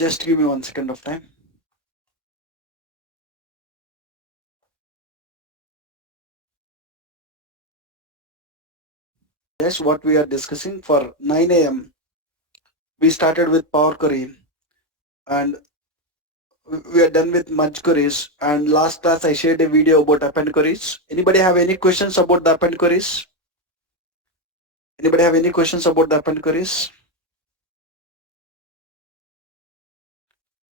Just give me 1 second of time. Yes, what we are discussing for 9 a.m. We started with Power Query and we are done with merge queries. And last class I shared a video about append queries. Anybody have any questions about the append queries? Anybody have any questions about the append queries?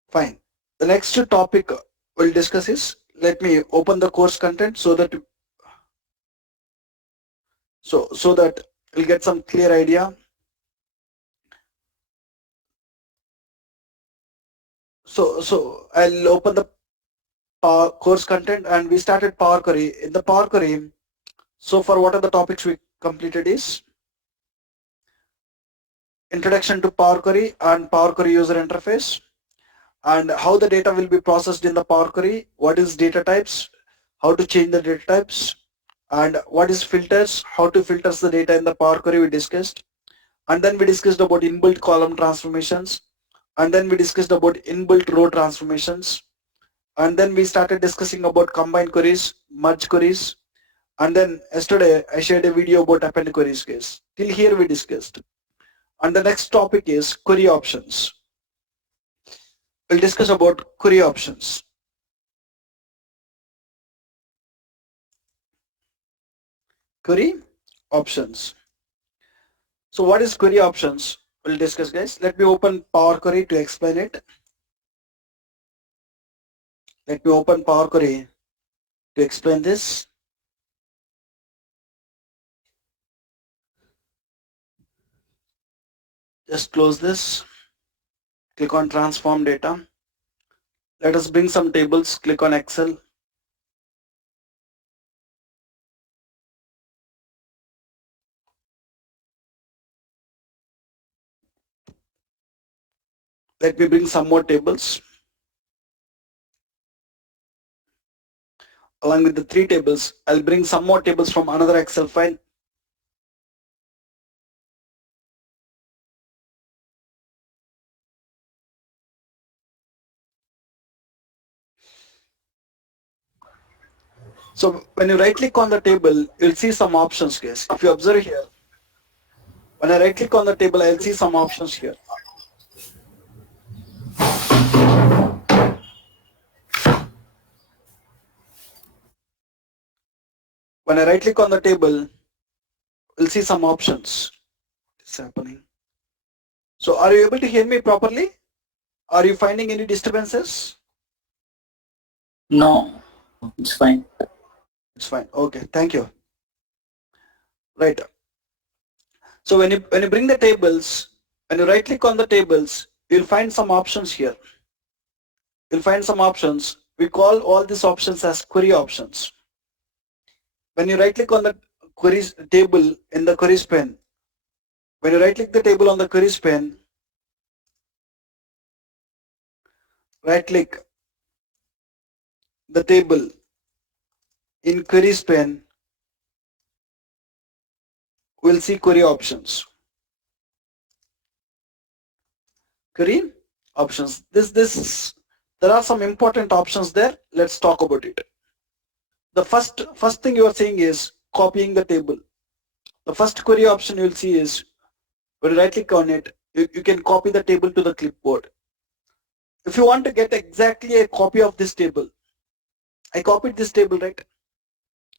Fine. The next topic we'll discuss is, let me open the course content so that you'll get some clear idea. So I'll open the course content and we started Power Query. In the Power Query, so far what are the topics we completed is introduction to Power Query and Power Query user interface, and how the data will be processed in the Power Query, what is data types, how to change the data types, and what is filters, how to filters the data in the Power Query we discussed. And then we discussed about inbuilt column transformations, and then we discussed about inbuilt row transformations, and then we started discussing about combined queries, merge queries, and then yesterday I shared a video about append queries case. Till here we discussed. And the next topic is query options. We'll discuss about query options. Query options. So what is query options? We'll discuss, guys. Let me open Power Query to explain it. Let me open Power Query to explain this. Just close this. Click on transform data. Let us bring some tables. Click on Excel. Let me bring some more tables. Along with the 3 tables, I'll bring some more tables from another Excel file. So when you right click on the table, you'll see some options, guys. If you observe here, when I right click on the table, I'll see some options here. When I right click on the table, we'll see some options. What's happening? So are you able to hear me properly? Are you finding any disturbances? No, it's fine. It's fine. Okay, thank you. Right. So when you bring the tables, when you right click on the tables, you'll find some options here. You'll find some options. We call all these options as query options. When you right click on the queries table in the queries pane, when you right click the table on the queries pane, right click the table in queries pane, we'll see query options. Query options. There are some important options there. Let's talk about it. The first thing you are seeing is copying the table. The first query option you'll see is when you right click on it, you can copy the table to the clipboard. If you want to get exactly a copy of this table, I copied this table, right?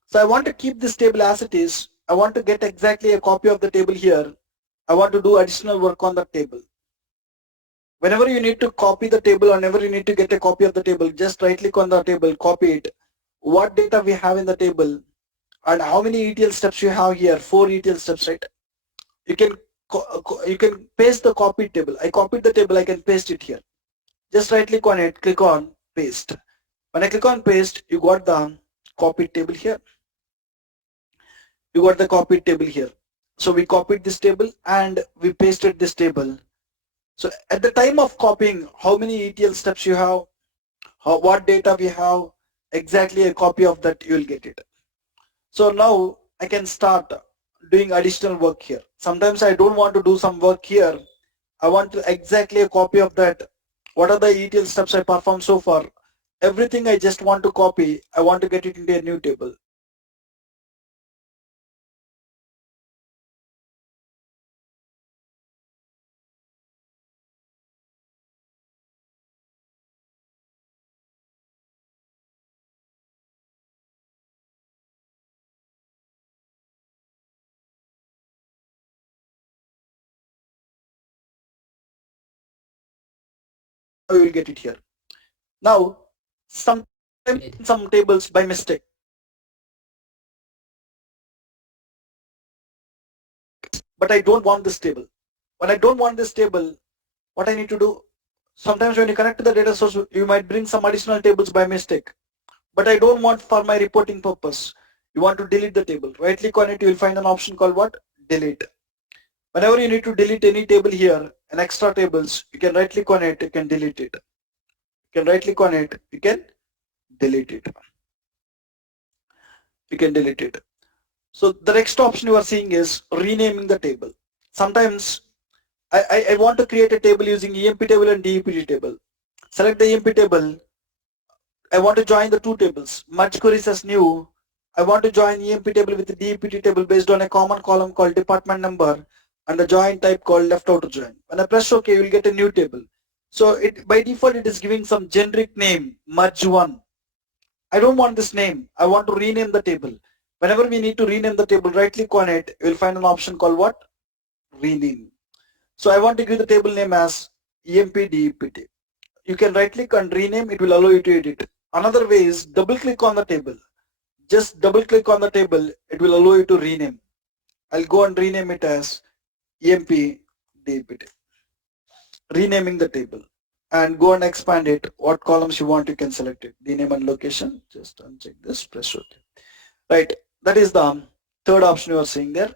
So I want to keep this table as it is. I want to get exactly a copy of the table here. I want to do additional work on the table. Whenever you need to copy the table, or whenever you need to get a copy of the table, just right click on the table, copy it. What data we have in the table and how many ETL steps you have here, 4 ETL steps, right? You can paste the copied table. I copied the table, I can paste it here. Just right click on it, click on paste. When I click on paste, you got the copied table here. You got the copied table here. So we copied this table and we pasted this table. So at the time of copying, how many ETL steps you have, what data we have, exactly a copy of that you will get it. So now I can start doing additional work here. Sometimes I don't want to do some work here. I want to exactly a copy of that. What are the ETL steps I performed so far? Everything I just want to copy, I want to get it into a new table. You will get it here. Now, some tables by mistake, but I don't want this table. When I don't want this table, what I need to do, sometimes when you connect to the data source, you might bring some additional tables by mistake, but I don't want for my reporting purpose. You want to delete the table. Right click on it, you will find an option called what? Delete. Whenever you need to delete any table here, an extra tables, you can right click on it, you can delete it. You can right click on it, you can delete it. You can delete it. So the next option you are seeing is renaming the table. Sometimes I want to create a table using EMP table and DEPT table. Select the EMP table. I want to join the two tables. Merge queries as new. I want to join EMP table with the DEPT table based on a common column called department number and the join type called left outer join. When I press OK, you will get a new table. So by default it is giving some generic name, merge1. I don't want this name. I want to rename the table. Whenever we need to rename the table, right click on it. You will find an option called what? Rename. So I want to give the table name as EMP DEPT. You can right click and rename. It will allow you to edit. Another way is double click on the table. Just double click on the table. It will allow you to rename. I'll go and rename it as EMP DEPT. Renaming the table. And go and expand it. What columns you want, you can select it. The name and location. Just uncheck this. Press OK. Right. That is the third option you are seeing there.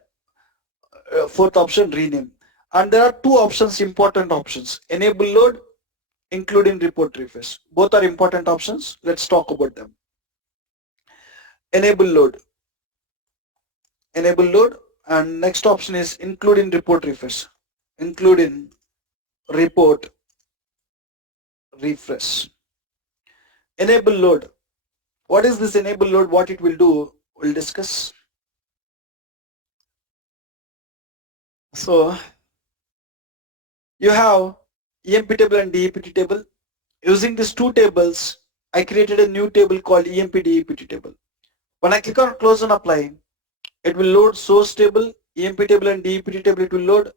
Fourth option, rename. And there are two options, important options. Enable load, including report refresh. Both are important options. Let's talk about them. Enable load. Enable load, and next option is include in report refresh. Include in report refresh. Enable load. What is this enable load? What it will do, we'll discuss. So you have EMP table and DEPT table. Using these two tables, I created a new table called EMP DEPT table. When I click on close and apply, it will load source table, EMP table and DEPT table. It will load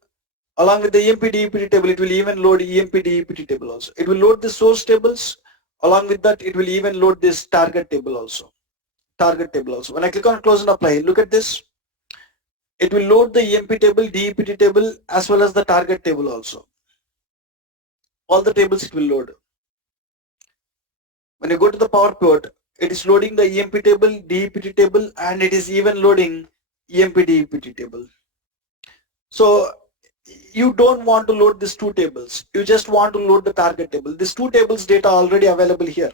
along with the EMP DEPT table. It will even load EMP DEPT table also. It will load the source tables. Along with that, it will even load this target table also. Target table also. When I click on close and apply, look at this. It will load the EMP table, DEPT table as well as the target table also. All the tables it will load. When you go to the Power Pivot, it is loading the EMP table, DEPT table, and it is even loading EMP DEPT table. So you don't want to load these two tables. You just want to load the target table. These two tables data are already available here.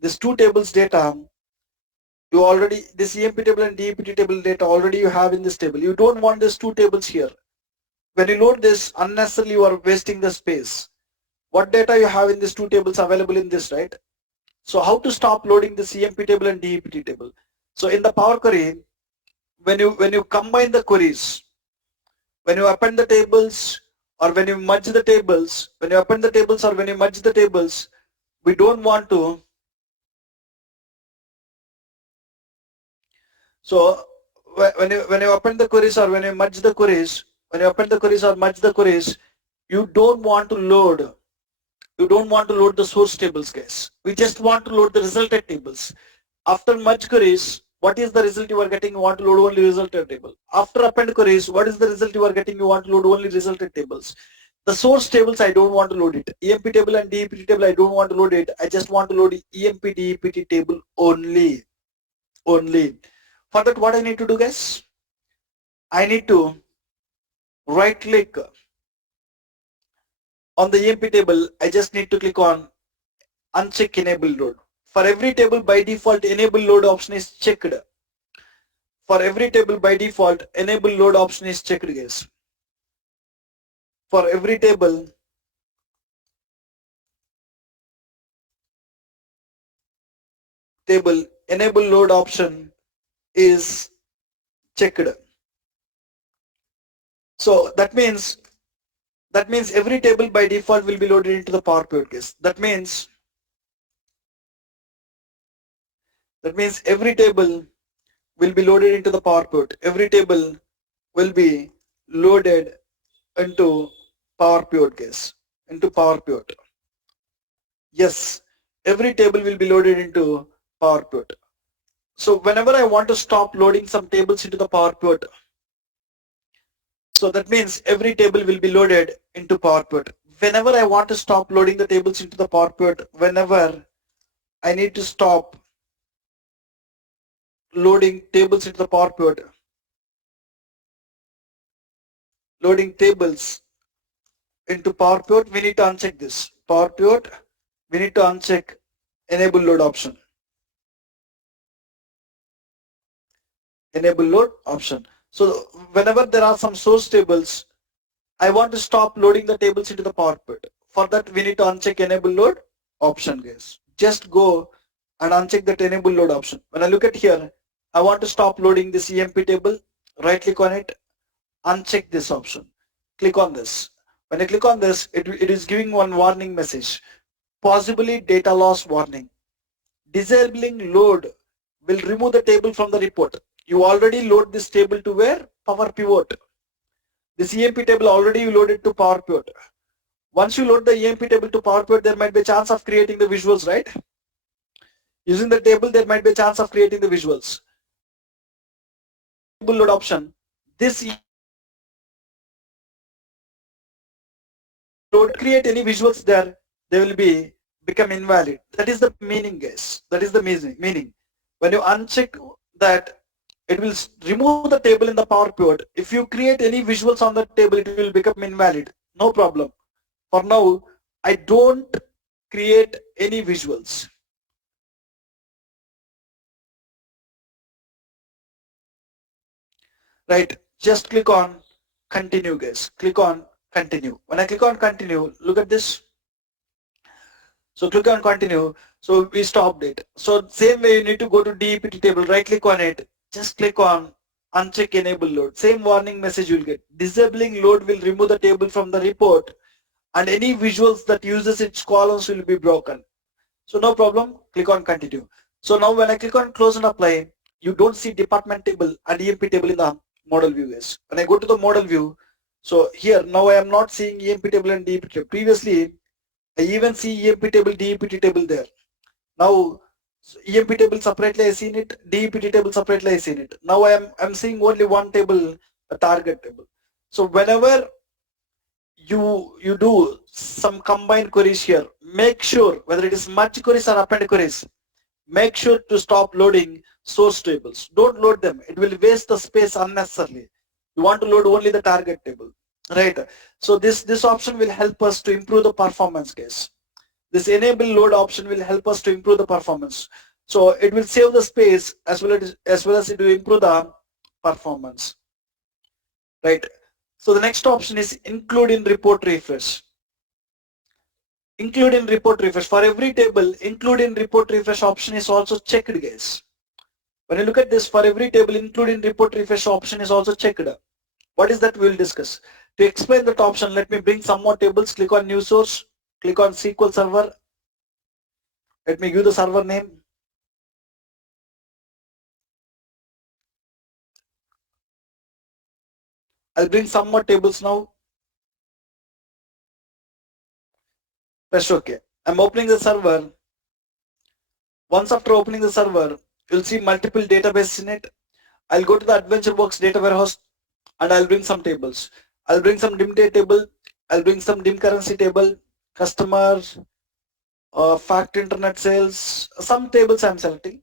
These two tables data, you already, this EMP table and DEPT table data already you have in this table. You don't want these two tables here. When you load this, unnecessarily you are wasting the space. What data you have in these two tables available in this, right? So how to stop loading the EMP table and DEPT table? So in the Power Query, when you combine the queries, when you append the tables or when you merge the tables, when you append the tables or when you merge the tables, we don't want to. So when you append the queries or when you merge the queries, when you append the queries or merge the queries, you don't want to load. You don't want to load the source tables, guys. We just want to load the resulted tables. After merge queries, what is the result you are getting? You want to load only resulted table. After append queries, what is the result you are getting? You want to load only resulted tables. The source tables, I don't want to load it. EMP table and DEPT table, I don't want to load it. I just want to load EMP DEPT table only. For that, what I need to do, guys? I need to right click on the EMP table. I just need to click on uncheck enable load. For every table by default, enable load option is checked. For every table by default, enable load option is checked, guys. For every table table enable load option is checked. So that means every table by default will be loaded into the Power Pivot case. That means every table will be loaded into the Power Pivot. Every table will be loaded into Power Pivot case, into Power Pivot. Yes, every table will be loaded into Power Pivot. So whenever I want to stop loading some tables into the Power Pivot, so that means every table will be loaded into Power Pivot. Whenever I want to stop loading the tables into the Power Pivot, whenever I need to stop loading tables into the Power Pivot, loading tables into Power Pivot, we need to uncheck this. Power Pivot, we need to uncheck enable load option. Enable load option. So whenever there are some source tables, I want to stop loading the tables into the Power Pivot. For that, we need to uncheck enable load option, guys. Just go and uncheck that enable load option. When I look at here, I want to stop loading this EMP table. Right click on it, uncheck this option. Click on this. When I click on this, it is giving one warning message. Possibly data loss warning. Disabling load will remove the table from the report. You already load this table to where? Power Pivot. This EMP table already you loaded to Power Pivot. Once you load the EMP table to Power Pivot, there might be a chance of creating the visuals, right? Using the table, there might be a chance of creating the visuals. Table load option. This load create any visuals there, they will be become invalid. That is the meaning, guys. That is the meaning. When you uncheck that, it will remove the table in the Power Pivot. If you create any visuals on the table, it will become invalid. No problem. For now, I don't create any visuals. Right, just click on continue, guys. Click on continue. When I click on continue, look at this. So click on continue. So we stopped it. So same way you need to go to DEPT table, right click on it, just click on uncheck enable load. Same warning message you'll get. Disabling load will remove the table from the report and any visuals that uses its columns will be broken. So no problem, click on continue. So now when I click on close and apply, you don't see department table and EMP table in the model view, guys. When I go to the model view, so here now I am not seeing EMP table and DEPT table. Previously, I even see EMP table, DEPT table there. Now EMP table separately I seen it, DEPT table separately I seen it. Now I'm seeing only one table, a target table. So whenever you do some combined queries here, make sure whether it is merge queries or append queries, make sure to stop loading source tables. Don't load them. It will waste the space unnecessarily. You want to load only the target table, right? So this option will help us to improve the performance, guys. This enable load option will help us to improve the performance. So it will save the space as well as it will improve the performance, right? So the next option is include in report refresh. Include in report refresh. For every table, include in report refresh option is also checked, guys. When you look at this, for every table, include in report refresh option is also checked. What is that? We will discuss. To explain that option, let me bring some more tables. Click on new source. Click on SQL Server. Let me give the server name. I'll bring some more tables now. Press OK. I'm opening the server. Once after opening the server, you'll see multiple databases in it. I'll go to the AdventureWorks data warehouse and I'll bring some tables. I'll bring some dim date table. I'll bring some dim currency table, customer, fact internet sales, some tables I'm selecting.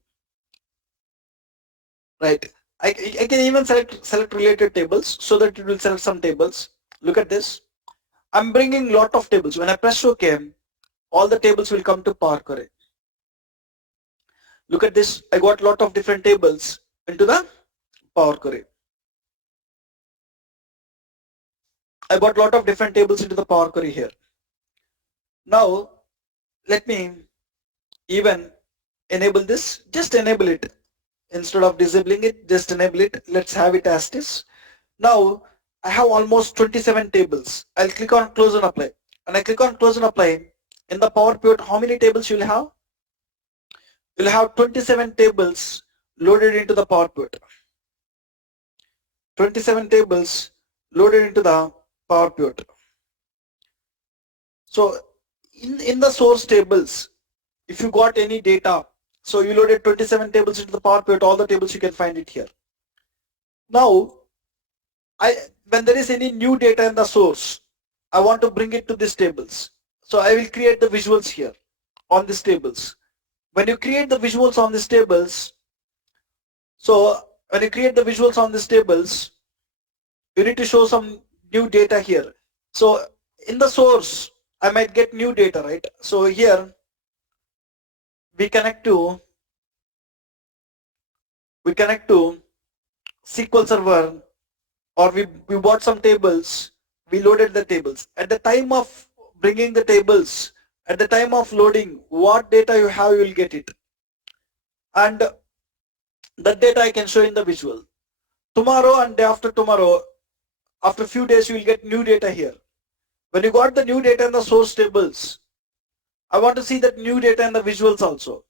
Right. I can even select related tables so that it will select some tables. Look at this. I'm bringing lot of tables. When I press OK, all the tables will come to Power Query. Look at this. I got lot of different tables into the Power Query. I got lot of different tables into the Power Query here. Now, let me even enable this, just enable it. Instead of disabling it, just enable it. Let's have it as this. Now I have almost 27 tables. I'll click on close and apply. When I click on close and apply, in the Power Pivot, how many tables you'll have? You'll have 27 tables loaded into the Power Pivot. 27 tables loaded into the Power Pivot. So in the source tables, if you got any data, so you loaded 27 tables into the Power Pivot, all the tables you can find it here. Now, when there is any new data in the source, I want to bring it to these tables. So I will create the visuals here on these tables. When you create the visuals on these tables, you need to show some new data here. So in the source, I might get new data, right? So here we connect to SQL Server, or we bought some tables, we loaded the tables. At the time of bringing the tables, at the time of loading, what data you have, you will get it. And that data I can show in the visual. Tomorrow and day after tomorrow, after a few days, you will get new data here. When you got the new data in the source tables, I want to see that new data in the visuals also.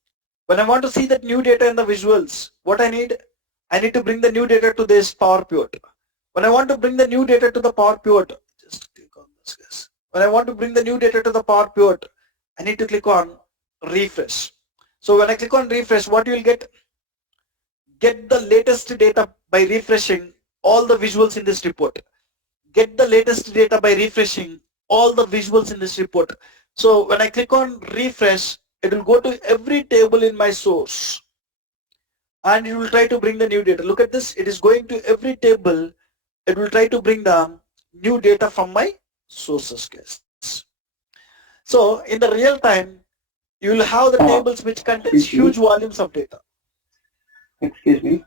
When I want to see that new data in the visuals, what I need to bring the new data to this Power Pivot. When I want to bring the new data to the Power Pivot, just click on this, guys. When I want to bring the new data to the Power Pivot, I need to click on refresh. So when I click on refresh, what you will get the latest data by refreshing all the visuals in this report. Get the latest data by refreshing all the visuals in this report. So when I click on refresh, it will go to every table in my source and it will try to bring the new data. Look at this, it is going to every table. It will try to bring the new data from my sources, guys. So in the real time, you will have the tables which contains huge volumes of data. Excuse me.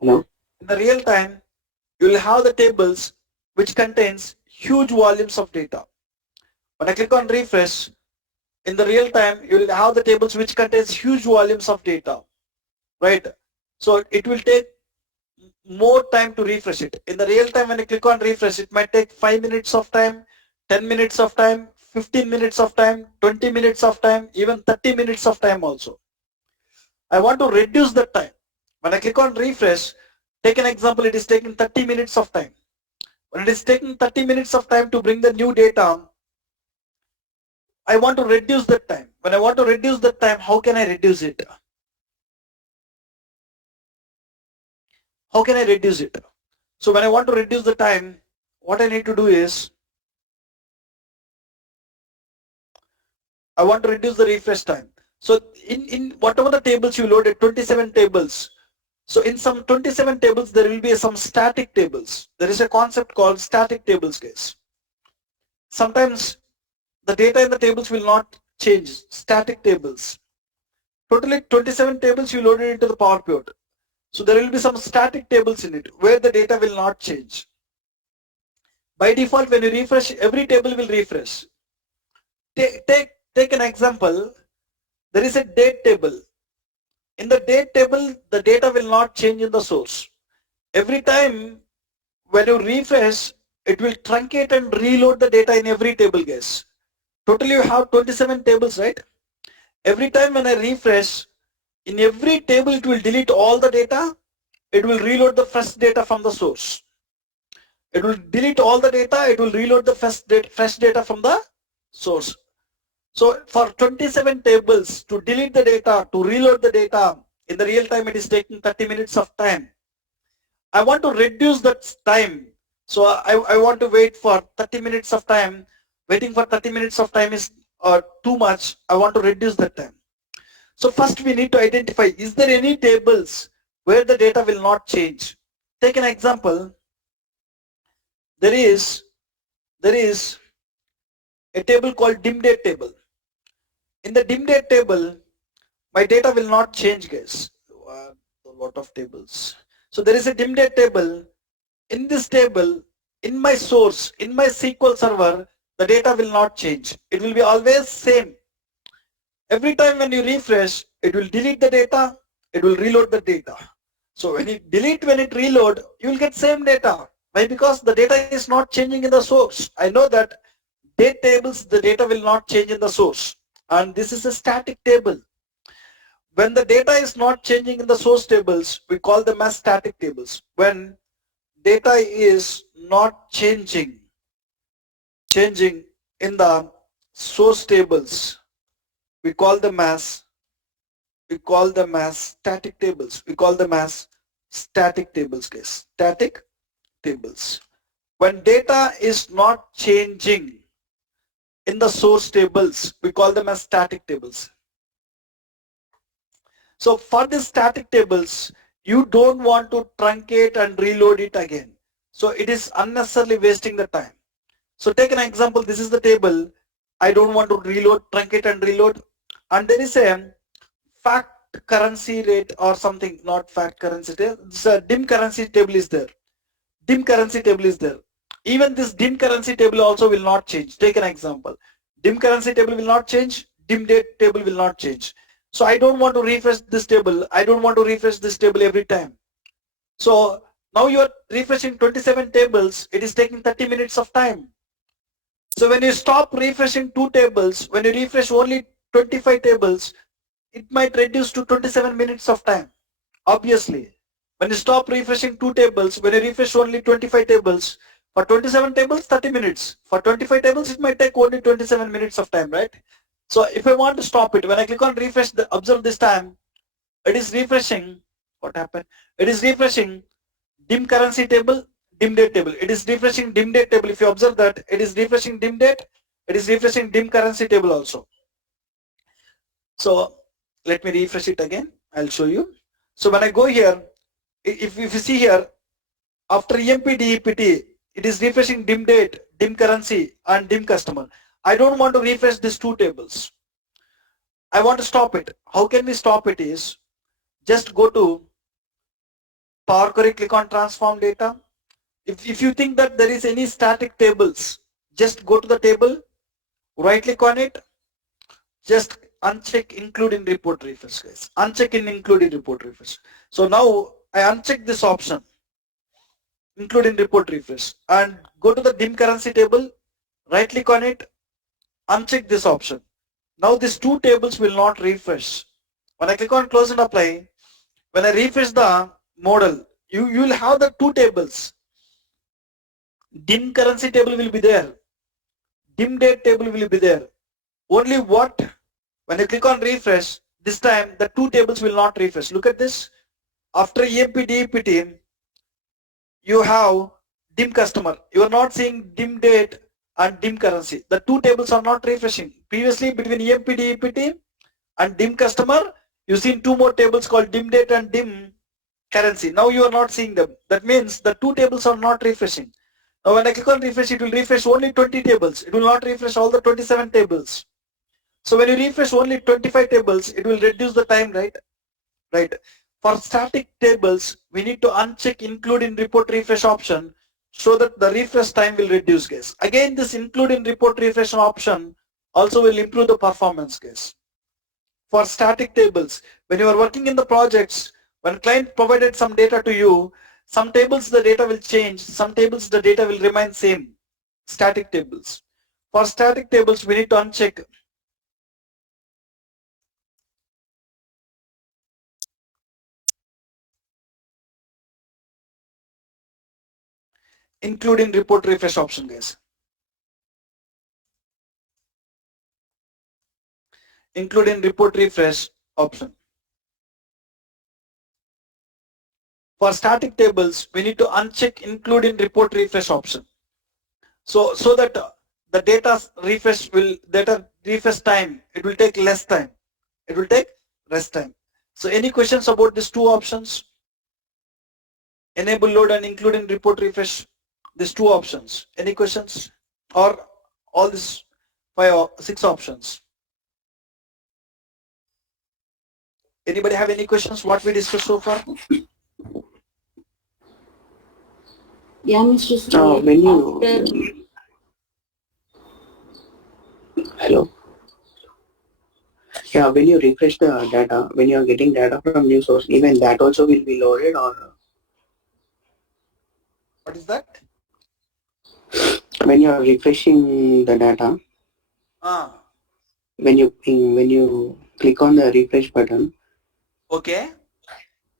Hello. In the real time, you will have the tables which contains huge volumes of data. When I click on refresh, in the real time, you will have the tables which contains huge volumes of data, right? So it will take more time to refresh it. In the real time, when I click on refresh, it might take 5 minutes of time, 10 minutes of time, 15 minutes of time, 20 minutes of time, even 30 minutes of time also. I want to reduce the time. When I click on refresh, take an example, it is taking 30 minutes of time. When it is taking 30 minutes of time to bring the new data, I want to reduce that time. When I want to reduce that time, how can I reduce it? How can I reduce it? So when I want to reduce the time, what I need to do is, I want to reduce the refresh time. So in whatever the tables you loaded, 27 tables. So in some 27 tables, there will be some static tables. There is a concept called static tables, guys. Sometimes the data in the tables will not change, static tables. Totally 27 tables you loaded into the Power Pivot. So there will be some static tables in it where the data will not change. By default, when you refresh, every table will refresh. Take an example. There is a date table. In the date table, the data will not change in the source. Every time when you refresh, it will truncate and reload the data in every table, guys. Totally you have 27 tables, right? Every time when I refresh, in every table it will delete all the data. It will reload the fresh data from the source. It will delete all the data. It will reload the fresh data from the source. So for 27 tables, to delete the data, to reload the data, in the real time it is taking 30 minutes of time. I want to reduce that time. So I want to wait for 30 minutes of time. Waiting for 30 minutes of time is too much. I want to reduce that time. So first we need to identify, is there any tables where the data will not change? Take an example. There is a table called dim date table. In the dim date table, my data will not change, guys. A lot of tables. So there is a dim date table. In this table, in my source, in my SQL Server, the data will not change. It will be always same. Every time when you refresh, it will delete the data, it will reload the data. So when you delete, when it reload, you will get same data. Why? Because the data is not changing in the source. I know that date tables, the data will not change in the source. And this is a static table. When the data is not changing in the source tables, we call them as static tables. When data is not changing in the source tables, we call them as static tables. We call them as static tables, guys. Static tables. When data is not changing in the source tables, we call them as static tables. So for these static tables, you don't want to truncate and reload it again. So it is unnecessarily wasting the time. So take an example. This is the table. I don't want to reload, truncate and reload. And there is a fact currency rate or something, not fact currency table. It's a dim currency table is there. Dim currency table is there. Even this dim currency table also will not change. Take an example. Dim currency table will not change. Dim date table will not change. So I don't want to refresh this table. I don't want to refresh this table every time. So now you are refreshing 27 tables. It is taking 30 minutes of time. So when you stop refreshing 2 tables, when you refresh only 25 tables, it might reduce to 27 minutes of time. Obviously, when you stop refreshing 2 tables, when you refresh only 25 tables, for 27 tables, 30 minutes. For 25 tables, it might take only 27 minutes of time, right? So if I want to stop it, when I click on refresh, observe this time, it is refreshing. What happened? It is refreshing dim currency table, dim date table. It is refreshing dim date table. If you observe that, it is refreshing dim date, it is refreshing dim currency table also. So let me refresh it again. I'll show you. So when I go here, if you see here, after EMP DEPT, it is refreshing dim date, dim currency, and dim customer. I don't want to refresh these 2 tables. I want to stop it. How can we stop it is, just go to Power Query, click on transform data. If you think that there is any static tables, just go to the table, right click on it, just uncheck include in report refresh, guys. Uncheck in include in report refresh. So now I uncheck this option, include in report refresh, and go to the dim currency table, right click on it, uncheck this option. Now these 2 tables will not refresh. When I click on close and apply, when I refresh the model, you will have the 2 tables. Dim currency table will be there. Dim date table will be there. Only what? When you click on refresh, this time the 2 tables will not refresh. Look at this. After EMP DEPT, you have dim customer. You are not seeing dim date and dim currency. The 2 tables are not refreshing. Previously, between EMP DEPT and dim customer, you seen 2 more tables called dim date and dim currency. Now you are not seeing them. That means the 2 tables are not refreshing. Now when I click on refresh, it will refresh only 20 tables. It will not refresh all the 27 tables. So when you refresh only 25 tables, it will reduce the time, right? Right. For static tables, we need to uncheck include in report refresh option so that the refresh time will reduce, guys. Again, this include in report refresh option also will improve the performance, guys. For static tables, when you are working in the projects, when client provided some data to you, some tables the data will change, some tables the data will remain same. Static tables. For static tables, we need to uncheck include in report refresh option, guys. Include in report refresh option. For static tables, we need to uncheck include in report refresh option. So that the data refresh time, it will take less time. It will take less time. So any questions about these 2 options? Enable load and include in report refresh, these 2 options. Any questions? Or all these 5 or 6 options? Anybody have any questions what we discussed so far? Yeah, Mr. Sri. When you hello, Yeah, when you refresh the data, when you are getting data from new source, even that also will be loaded, or What is that? when you are refreshing the data, Ah, when you click on the refresh button, okay.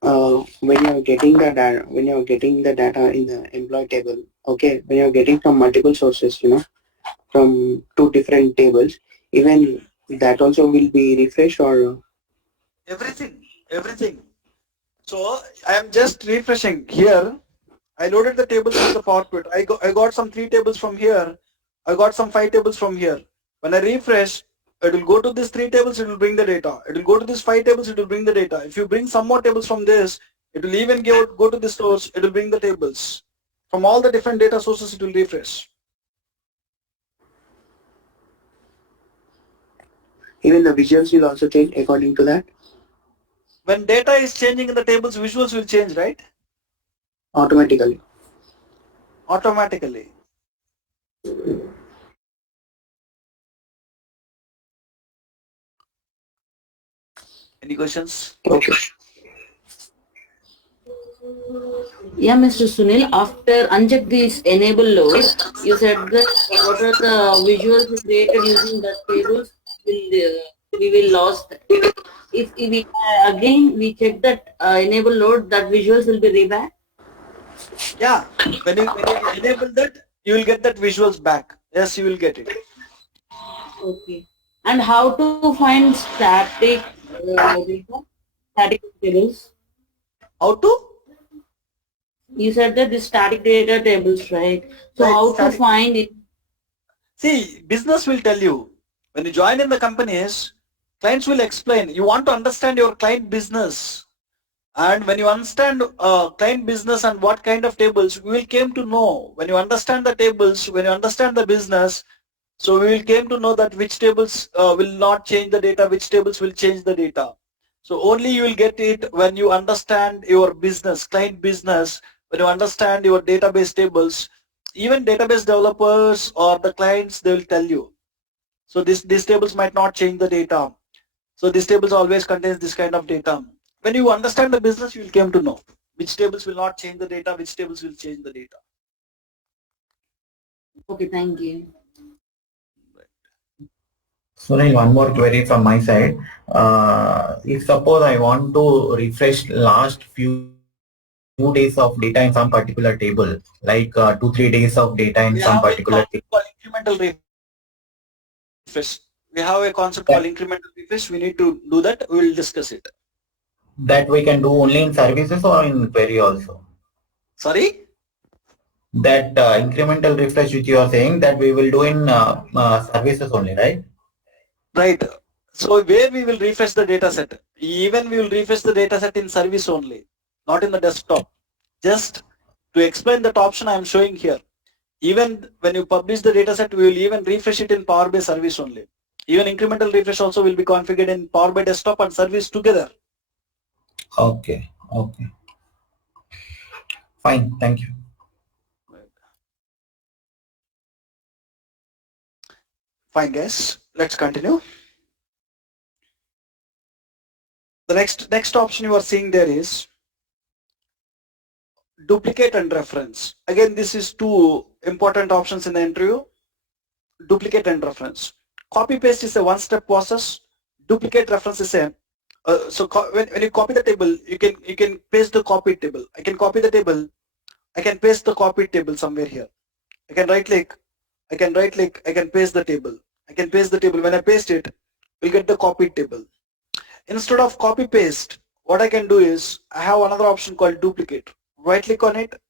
when you are getting the data, when you are getting the data in the employee table, okay, when you are getting from multiple sources, from two different tables, even that also will be refreshed, or Everything. So I am just refreshing here. I loaded the tables from the PowerPoint. I got some 3 tables from here. I got some 5 tables from here. When I refresh, it will go to these 3 tables, it will bring the data. It will go to these 5 tables, it will bring the data. If you bring some more tables from this, it will even go to the source, it will bring the tables. From all the different data sources, it will refresh. even the visuals will also change according to that When data is changing in the tables, visuals will change, right? automatically. Automatically. Any questions? Okay. Yeah, Mr. Sunil, after uncheck this enable load, you said that what are the visuals created using that tables we will lost. If we again we check that enable load, that visuals will be reback. Yeah. When you enable that, you will get that visuals back. Yes, you will get it. Okay. And how to find static data, static tables? How to? You said that the static data tables, right? So Right, how to static. find it? See, business will tell you. When you join in the companies, clients will explain. You want to understand your client business. And when you understand client business and what kind of tables, we will came to know. When you understand the tables, when you understand the business, so we will came to know that which tables will not change the data, which tables will change the data. So only you will get it when you understand your business, client business, when you understand your database tables. Even database developers or the clients, they will tell you. So these tables might not change the data. So these tables always contains this kind of data. When you understand the business, you will come to know which tables will not change the data, which tables will change the data. Okay, thank you. Sunil, one more query from my side. If suppose I want to refresh last few days of data in some particular table, like 2-3 days of data in We some have a particular concept table, called incremental refresh. We have a concept that, called incremental refresh. We need to do that. We will discuss it. that we can do only in services or in query also. Sorry? That incremental refresh which you are saying that we will do in services only, right? Right. So where we will refresh the data set? Even we will refresh the data set in service only, not in the desktop. Just to explain that option I am showing here. Even when you publish the data set, we will even refresh it in Power BI service only. Even incremental refresh also will be configured in Power BI desktop and service together. Okay, okay. Fine, thank you. Fine guys, let's continue. The next option you are seeing there is duplicate and reference. Again, this is two important options in the interview. Duplicate and reference. Copy paste is a one-step process. Duplicate reference is a when you copy the table, you can paste the copied table. I can copy the table. I can paste the copied table somewhere here. I can right click. I can right click. I can paste the table. I can paste the table. When I paste it, we'll get the copied table. Instead of copy paste, what I can do is I have another option called duplicate. Right click on it,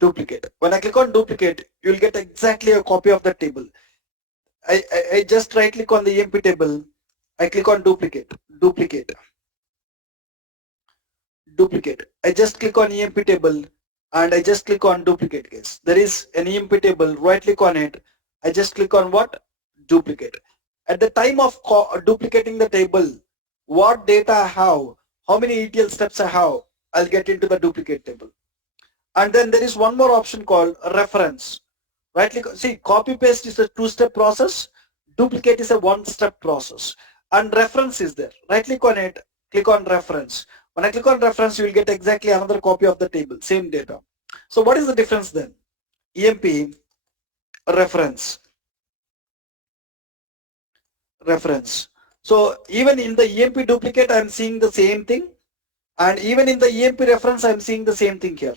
duplicate. When I click on duplicate, you'll get exactly a copy of the table. I just right click on the EMP table. I click on duplicate, duplicate, duplicate. I just click on EMP table and I just click on duplicate case. There is an EMP table, right click on it. I just click on what? Duplicate. At the time of duplicating the table, what data I have, how many ETL steps I have, I'll get into the duplicate table. And then there is one more option called reference. Right click, see, copy paste is a two-step process, duplicate is a one-step process. and reference is there. Right click on it, click on reference. When I click on reference, you will get exactly another copy of the table, same data. So what is the difference then? EMP reference. So even in the EMP duplicate, I'm seeing the same thing, and even in the EMP reference, I'm seeing the same thing here.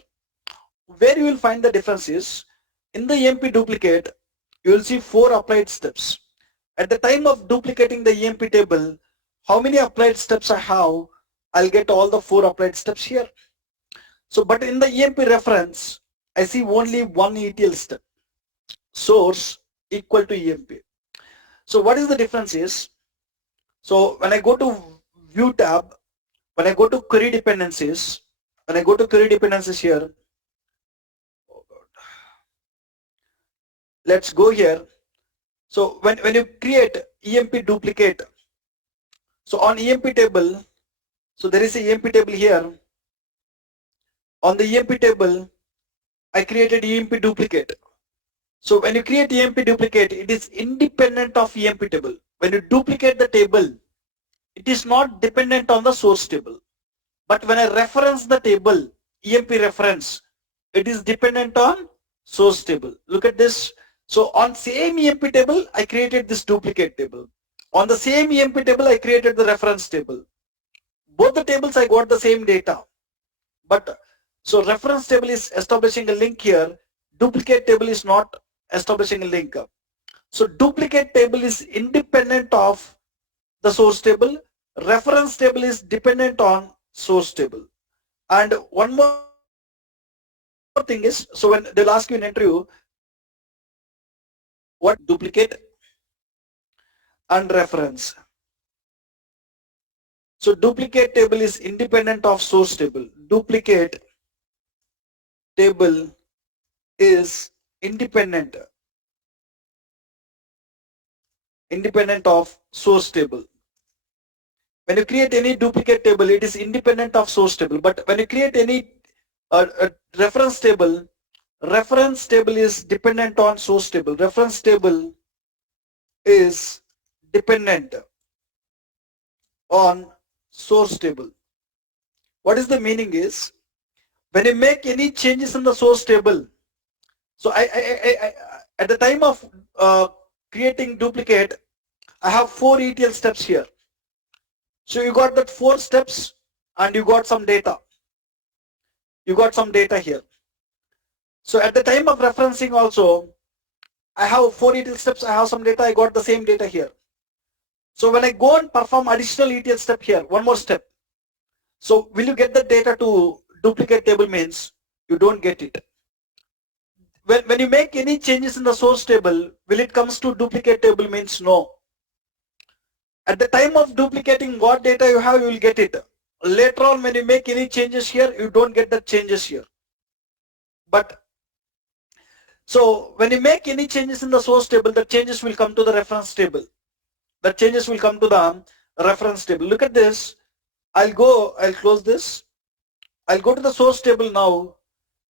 Where you will find the difference is, in the EMP duplicate, you will see 4 applied steps. At the time of duplicating the EMP table, how many applied steps I have, I'll get all the 4 applied steps here. So, but in the EMP reference, I see only one ETL step, source equal to EMP. So what is the difference is, so when I go to view tab, when I go to query dependencies, here, oh God, let's go here. So when you create EMP duplicate, so on EMP table, so there is a EMP table here. On the EMP table, I created EMP duplicate. So when you create EMP duplicate, it is independent of EMP table. When you duplicate the table, it is not dependent on the source table. But when I reference the table, EMP reference, it is dependent on source table. Look at this. So on same EMP table, I created this duplicate table. On the same EMP table, I created the reference table. Both the tables I got the same data. But so reference table is establishing a link here. Duplicate table is not establishing a link. So duplicate table is independent of the source table. Reference table is dependent on source table. And one more thing is, so when they'll ask you in interview, what duplicate and reference. So duplicate table is independent of source table. Duplicate table is independent of source table. When you create any duplicate table, it is independent of source table. But when you create any reference table is dependent on source table. Reference table is dependent on source table. What is the meaning is, when you make any changes in the source table, so I at the time of creating duplicate, I have 4 ETL steps here. So you got that 4 steps and you got some data. You got some data here. So at the time of referencing also, I have 4 ETL steps, I have some data, I got the same data here. So when I go and perform additional ETL step here, one more step. So will you get the data to duplicate table means you don't get it. When you make any changes in the source table, will it comes to duplicate table means no. At the time of duplicating what data you have, you will get it. Later on when you make any changes here, you don't get the changes here. But so when you make any changes in the source table, the changes will come to the reference table. The changes will come to the reference table. Look at this. I'll close this. I'll go to the source table now.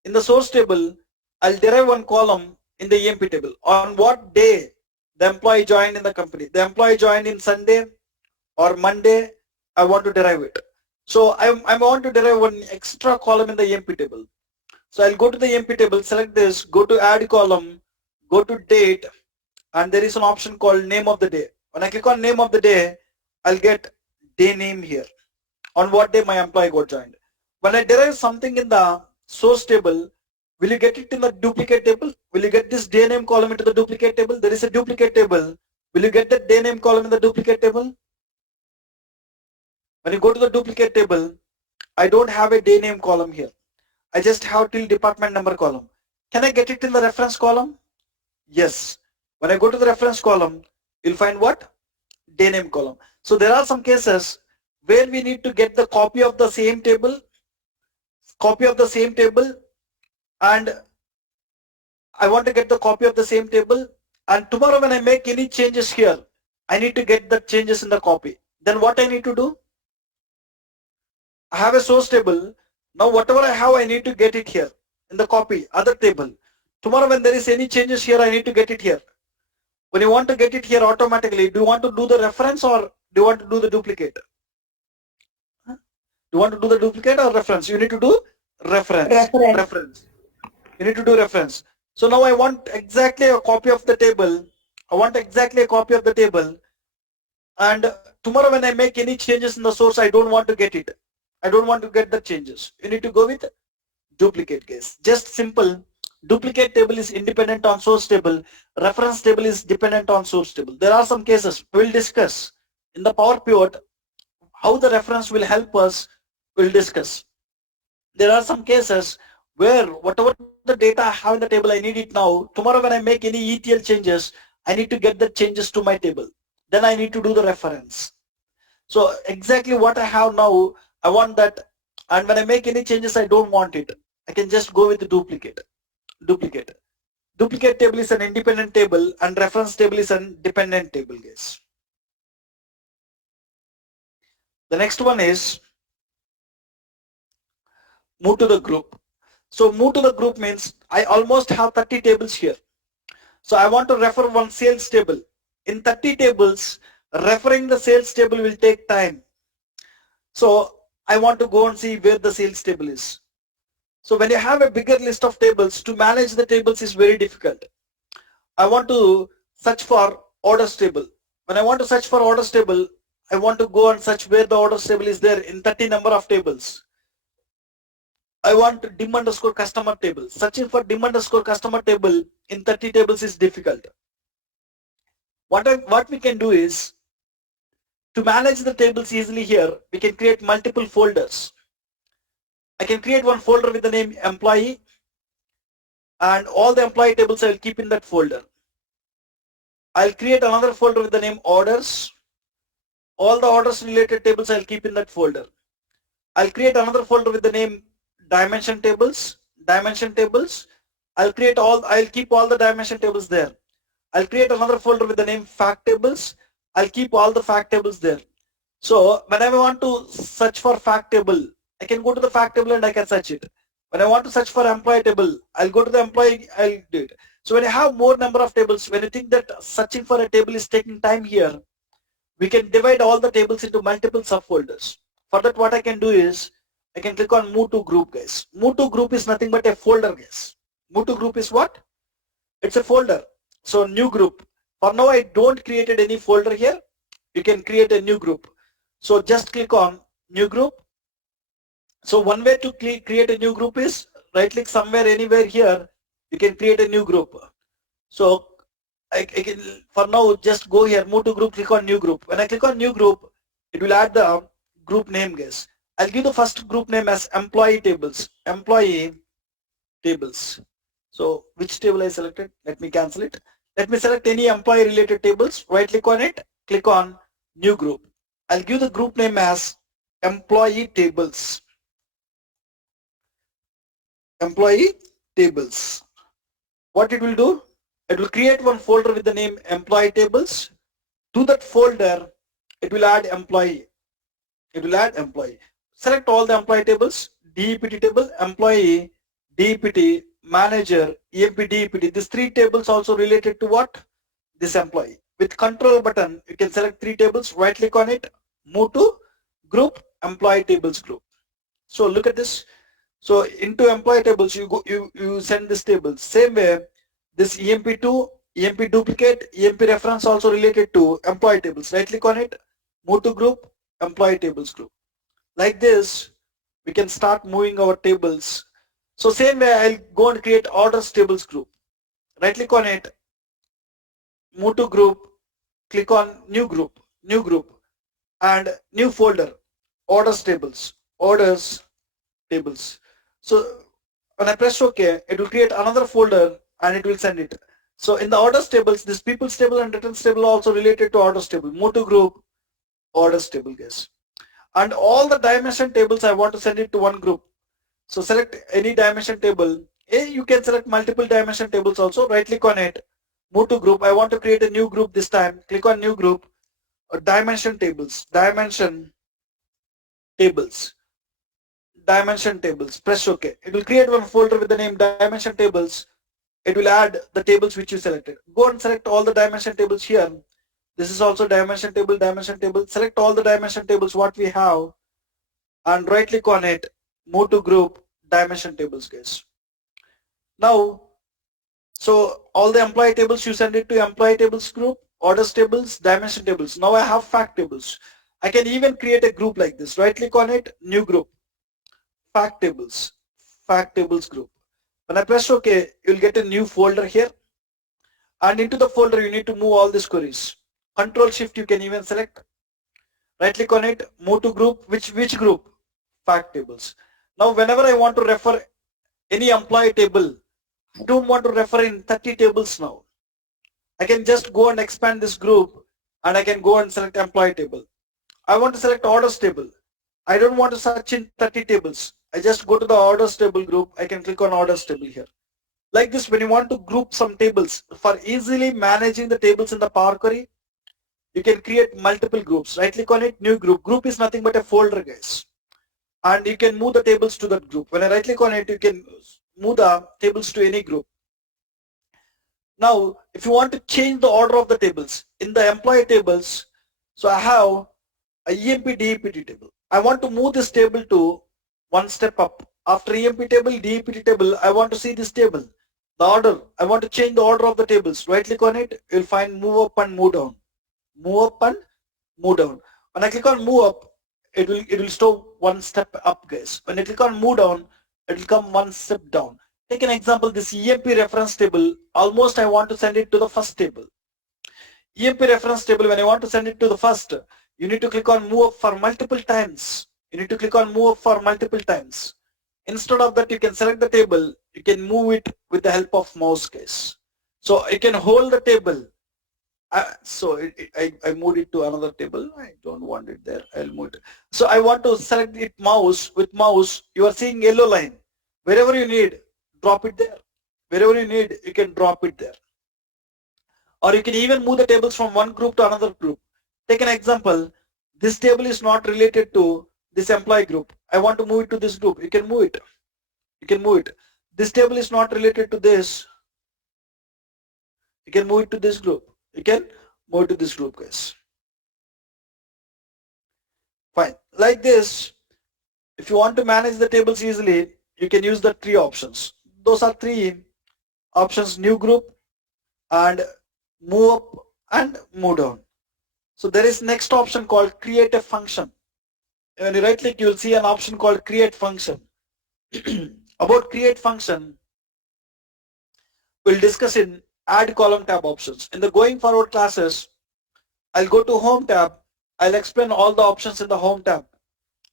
In the source table, I'll derive one column in the EMP table. On what day the employee joined in the company. The employee joined in Sunday or Monday, I want to derive it. So I want to derive one extra column in the EMP table. So I'll go to the EMP table, select this, go to add column, go to date, and there is an option called name of the day. When I click on name of the day, I'll get day name here. On what day my employee got joined. When I derive something in the source table, will you get it in the duplicate table? Will you get this day name column into the duplicate table? There is a duplicate table. Will you get the day name column in the duplicate table? When you go to the duplicate table, I don't have a day name column here. I just have till department number column. Can I get it in the reference column? Yes. When I go to the reference column, you'll find what? Day name column. So there are some cases where we need to get the copy of the same table, and I want to get the copy of the same table, and tomorrow when I make any changes here, I need to get the changes in the copy. Then what I need to do? I have a source table. Now whatever I have, I need to get it here in the copy, other table. Tomorrow when there is any changes here, I need to get it here. When you want to get it here automatically, do you want to do the reference or Do you want to do the duplicate? Do you want to do the duplicate or reference? You need to do reference. Reference. You need to do reference. So now I want exactly a copy of the table. I want exactly a copy of the table. And tomorrow when I make any changes in the source, I don't want to get it. I don't want to get the changes. You need to go with duplicate case. Just simple. Duplicate table is independent on source table. Reference table is dependent on source table. There are some cases we'll discuss in the Power Pivot. How the reference will help us, we'll discuss. There are some cases where whatever the data I have in the table, I need it now. Tomorrow when I make any ETL changes, I need to get the changes to my table. Then I need to do the reference. So exactly what I have now, I want that. And when I make any changes, I don't want it. I can just go with the duplicate. Duplicate. Duplicate table is an independent table and reference table is an dependent table, guys. The next one is move to the group. So move to the group means I almost have 30 tables here. So I want to refer one sales table. In 30 tables, referring the sales table will take time. So I want to go and see where the sales table is. So when you have a bigger list of tables, to manage the tables is very difficult. I want to search for orders table. When I want to search for orders table, I want to go and search where the orders table is there in 30 number of tables. I want dim underscore customer table. Searching for dim underscore customer table in 30 tables is difficult. What we can do is, to manage the tables easily here, we can create multiple folders. I can create one folder with the name employee, and all the employee tables I will keep in that folder. I'll create another folder with the name orders. All the orders related tables I'll keep in that folder. I'll create another folder with the name dimension tables. I'll keep all the dimension tables there. I'll create another folder with the name fact tables. I'll keep all the fact tables there. So whenever I want to search for fact table, I can go to the fact table and I can search it. When I want to search for employee table, I'll go to the employee, I'll do it. So when you have more number of tables, when you think that searching for a table is taking time here, we can divide all the tables into multiple subfolders. For that, what I can do is, I can click on move to group, guys. Move to group is nothing but a folder, guys. Move to group is what? It's a folder. So new group. For now, I don't created any folder here. You can create a new group. So just click on new group. So one way to create a new group is right click somewhere, anywhere here. You can create a new group. So I can, for now, just go here, move to group, click on new group. When I click on new group, it will add the group name, guys. I'll give the first group name as employee tables. Employee tables. So which table I selected? Let me cancel it. Let me select any employee related tables. Right click on it. Click on new group. I'll give the group name as employee tables. Employee tables. What it will do? It will create one folder with the name employee tables. To that folder, it will add employee. It will add employee. Select all the employee tables. DEPT table, employee, DEPT, manager, EMP, DEPT. These three tables also related to what? This employee. With control button, you can select three tables, right click on it, move to group, employee tables group. So look at this. So into employee tables, you send this table. Same way, this EMP2, EMP duplicate, EMP reference also related to employee tables. Right click on it, move to group, employee tables group. Like this, we can start moving our tables. So same way, I'll go and create orders tables group. Right click on it, move to group, click on new group, and new folder, orders tables. So when I press OK, it will create another folder and it will send it. So in the orders tables, this people's table and returns table are also related to orders table. Move to group, orders table, guys. And all the dimension tables, I want to send it to one group. So select any dimension table. You can select multiple dimension tables also. Right click on it, move to group. I want to create a new group this time. Click on new group, dimension tables. Press OK. It will create one folder with the name dimension tables. It will add the tables which you selected. Go and select all the dimension tables here. This is also dimension table, dimension table. Select all the dimension tables what we have and right click on it, move to group, dimension tables, guys. Now, so all the employee tables you send it to employee tables group, orders tables, dimension tables. Now I have fact tables. I can even create a group like this. Right click on it, new group, fact tables group. When I press OK, you'll get a new folder here. And into the folder, you need to move all these queries. Control Shift, you can even select. Right click on it, move to group. Which group? Fact tables. Now, whenever I want to refer any employee table, I don't want to refer in 30 tables now. I can just go and expand this group and I can go and select employee table. I want to select orders table. I don't want to search in 30 tables. I just go to the orders table group. I can click on orders table here. Like this, when you want to group some tables for easily managing the tables in the Power Query, you can create multiple groups. Right click on it, new group. Group is nothing but a folder, guys. And you can move the tables to that group. When I right click on it, you can move the tables to any group. Now, if you want to change the order of the tables, in the employee tables, so I have a EMP DEPT table. I want to move this table to one step up. After EMP table, DEPT table, I want to see this table. The order, I want to change the order of the tables. Right click on it, you'll find move up and move down. Move up and move down. When I click on move up, it will stop one step up, guys. When I click on move down, it will come one step down. Take an example, this EMP reference table, almost I want to send it to the first table. EMP reference table, when I want to send it to the first, you need to click on move up for multiple times. You need to click on move up for multiple times. Instead of that, you can select the table, you can move it with the help of mouse, guys. So you can hold the table. I moved it to another table. I don't want it there. I'll move it. So I want to select it mouse. With mouse, you are seeing yellow line. Wherever you need, drop it there. Wherever you need, you can drop it there. Or you can even move the tables from one group to another group. Take an example. This table is not related to this employee group. I want to move it to this group. You can move it. You can move it. This table is not related to this. You can move it to this group. You can move to this group, guys. Fine. Like this, if you want to manage the tables easily, you can use the three options. Those are three options: new group, and move up and move down. So there is next option called create a function. When you right click, you will see an option called create function. About create function, we'll discuss in add column tab options. In the going forward classes, I'll go to home tab. I'll explain all the options in the home tab.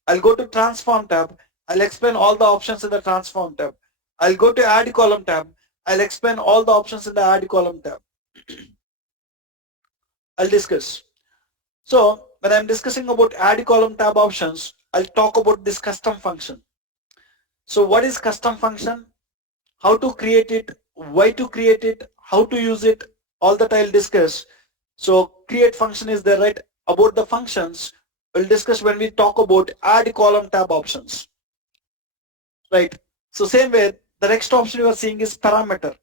I'll go to transform tab. I'll explain all the options in the transform tab. I'll go to add column tab. I'll explain all the options in the add column tab. I'll discuss. So when I'm discussing about add column tab options, I'll talk about this custom function. So what is custom function? How to create it? Why to create it? How to use it? All that I'll discuss. So create function is there, right? About the functions, we'll discuss when we talk about add column tab options. Right. So same way, the next option you are seeing is parameter.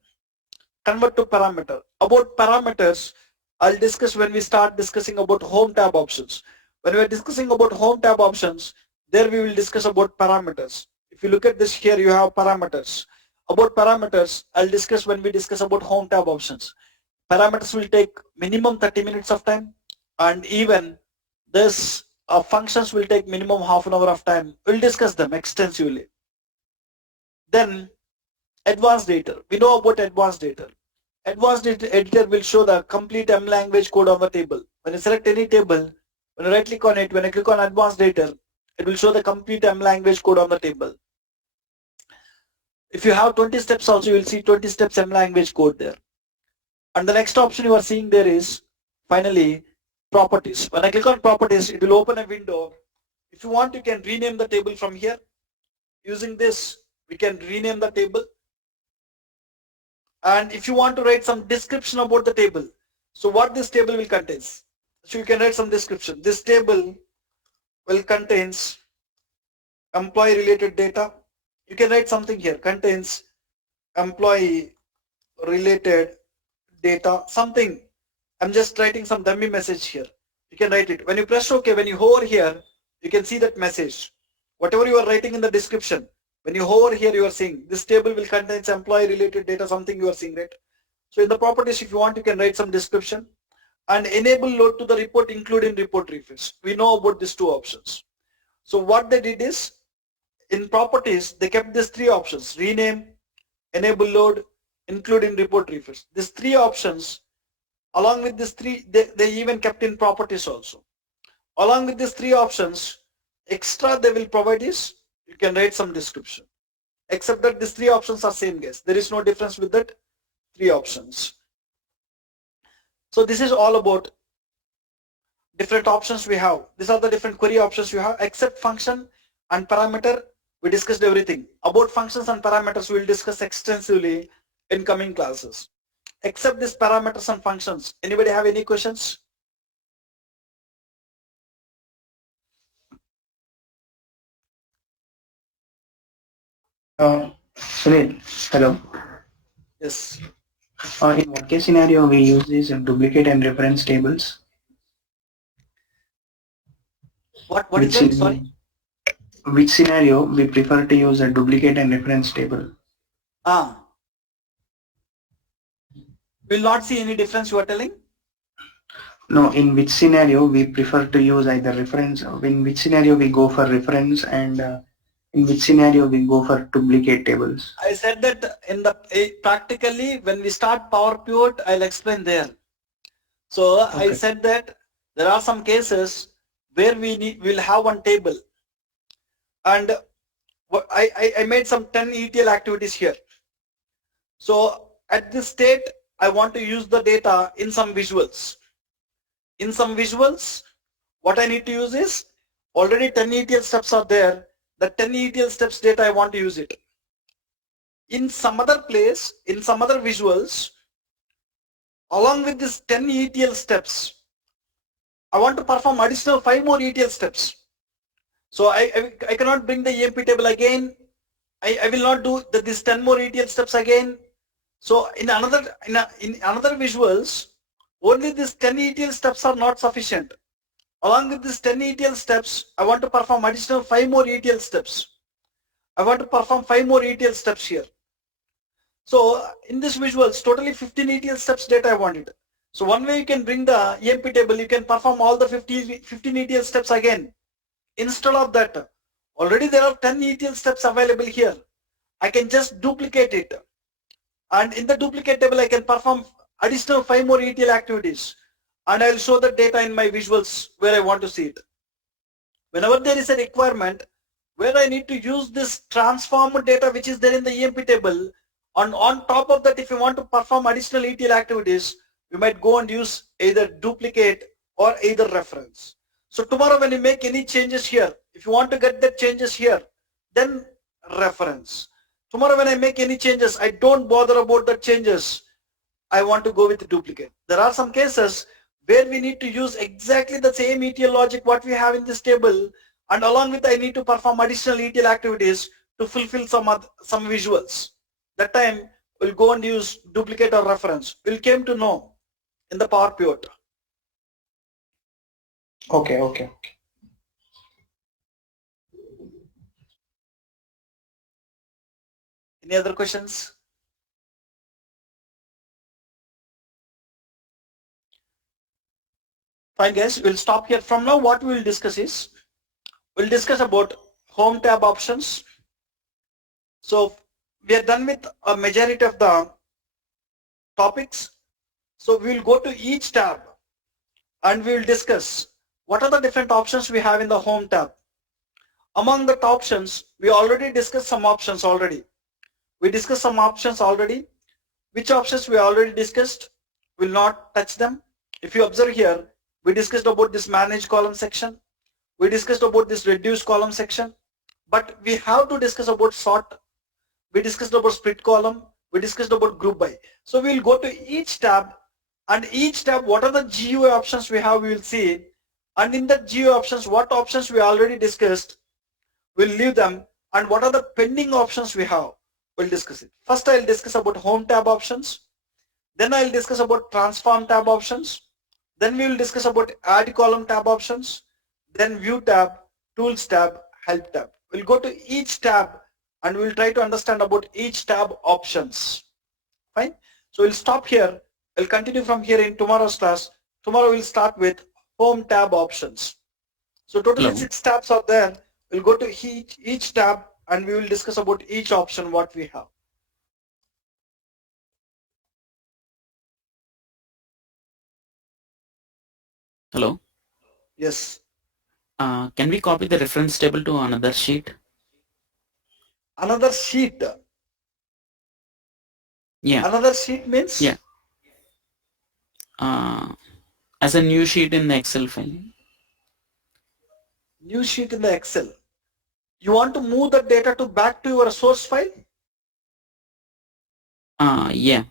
Convert to parameter. About parameters, I'll discuss when we start discussing about home tab options. When we're discussing about home tab options, there we will discuss about parameters. If you look at this here, you have parameters. About parameters, I'll discuss when we discuss about home tab options. Parameters will take minimum 30 minutes of time, and even this functions will take minimum half an hour of time. We'll discuss them extensively. Then advanced editor. We know about advanced editor. Advanced editor will show the complete M language code on the table. When you select any table, when you right click on it, when I click on advanced editor, it will show the complete M language code on the table. If you have 20 steps also, you will see 20 steps M language code there. And the next option you are seeing there is finally properties. When I click on properties, it will open a window. If you want, you can rename the table from here. Using this, we can rename the table. And if you want to write some description about the table, so what this table will contain. So you can write some description. This table will contains employee related data. You can write something here, contains employee related data, something I'm just writing some dummy message here. You can write it. When you press OK, when you hover here, you can see that message. Whatever you are writing in the description, when you hover here, you are seeing this table will contain employee related data, something you are seeing, right? So in the properties, if you want, you can write some description and enable load to the report, including report refresh. We know about these two options. So what they did is, in properties, they kept these three options: rename, enable load, include in report refresh. These three options, along with these three, they even kept in properties also. Along with these three options, extra they will provide is, you can write some description. Except that these three options are same, guys. There is no difference with that three options. So this is all about different options we have. These are the different query options you have. Except function and parameter, we discussed everything. About functions and parameters, we will discuss extensively in coming classes. Except these parameters and functions, anybody have any questions? Sunil, hello. Yes. In what case scenario we use these duplicate and reference tables? What is that? Sorry. Which scenario we prefer to use a duplicate and reference table? Will not see any difference, you are telling? No, in which scenario we prefer to use either reference, in which scenario we go for reference, and in which scenario we go for duplicate tables? I said that in the practically when we start Power Pivot, I'll explain there. So okay. I said that there are some cases where we'll have one table, and I made some 10 ETL activities here. So at this state, I want to use the data in some visuals. In some visuals, what I need to use is, already 10 ETL steps are there. The 10 ETL steps data, I want to use it. In some other place, in some other visuals, along with this 10 ETL steps, I want to perform additional 5 more ETL steps. So I cannot bring the EMP table again. I will not do this 10 more ETL steps again. So in another visuals, only these 10 ETL steps are not sufficient. Along with these 10 ETL steps, I want to perform additional 5 more ETL steps. I want to perform 5 more ETL steps here. So in this visuals, totally 15 ETL steps data I wanted. So one way you can bring the EMP table, you can perform all the 15 ETL steps again. Instead of that, already there are 10 ETL steps available here. I can just duplicate it. And in the duplicate table, I can perform additional 5 more ETL activities. And I'll show the data in my visuals where I want to see it. Whenever there is a requirement where I need to use this transformed data which is there in the EMP table, on top of that, if you want to perform additional ETL activities, you might go and use either duplicate or either reference. So tomorrow when you make any changes here, if you want to get the changes here, then reference. Tomorrow when I make any changes, I don't bother about the changes. I want to go with the duplicate. There are some cases where we need to use exactly the same ETL logic what we have in this table, and along with I need to perform additional ETL activities to fulfill some visuals. That time we'll go and use duplicate or reference. We'll came to know in the Power Pivot. Okay. Any other questions? Fine guys, we'll stop here. From now what we will discuss is, we'll discuss about home tab options. So we are done with a majority of the topics. So we will go to each tab and we will discuss what are the different options we have in the home tab. Among the options, we already discussed some options already. We discussed some options already. Which options we already discussed? We'll not touch them. If you observe here, we discussed about this manage column section. We discussed about this reduce column section. But we have to discuss about sort. We discussed about split column. We discussed about group by. So we'll go to each tab, and each tab, what are the GUI options we have, we will see. And in the GUI options, what options we already discussed, we'll leave them. And what are the pending options we have, we'll discuss it. First I'll discuss about home tab options. Then I'll discuss about transform tab options. Then we will discuss about add column tab options, then view tab, tools tab, help tab. We'll go to each tab and we'll try to understand about each tab options. Fine. So we'll stop here. We'll continue from here in tomorrow's class. Tomorrow we'll start with home tab options. So totally Hello. 6 tabs are there. We'll go to each tab and we will discuss about each option what we have. Hello. Yes. Can we copy the reference table to another sheet? Another sheet. Yeah. Another sheet means? Yeah. As a new sheet in the Excel file. New sheet in the Excel. You want to move the data to back to your source file? Yeah.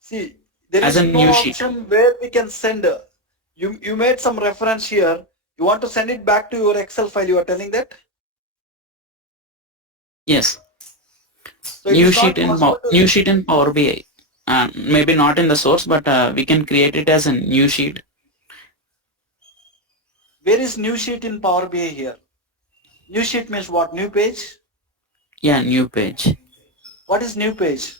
See, there As is a no new sheet. option where we can send. You made some reference here. You want to send it back to your Excel file. You are telling that? Yes. So it New is not sheet in possible to- new sheet in Power BI. Maybe not in the source, but we can create it as a new sheet. Where is new sheet in Power BI here? New sheet means what? New page? Yeah, new page. What is new page?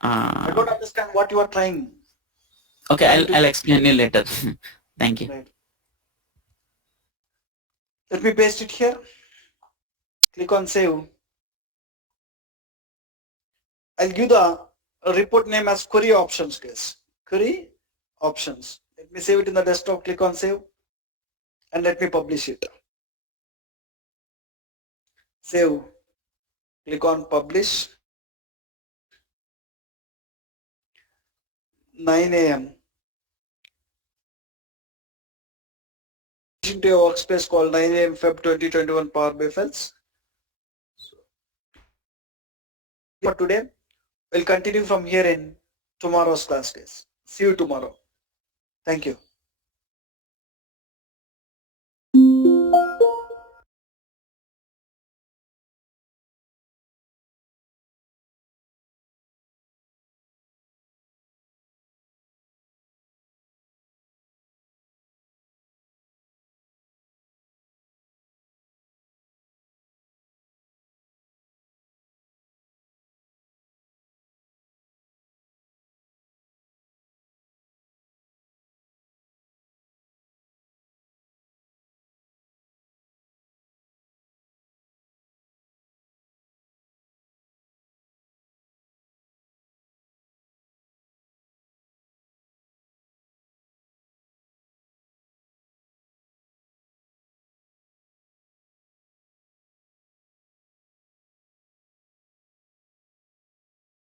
I don't understand what you are trying. Okay, I'll explain you later. Thank you. Right. Let me paste it here. Click on save. I'll give the report name as query options, guys. Query options. Let me save it in the desktop. Click on save and let me publish it. Save. Click on publish. 9 a.m. into a workspace called 9 a.m. Feb 2021 Power BI files. For today, we'll continue from here in tomorrow's class, guys. See you tomorrow. Thank you.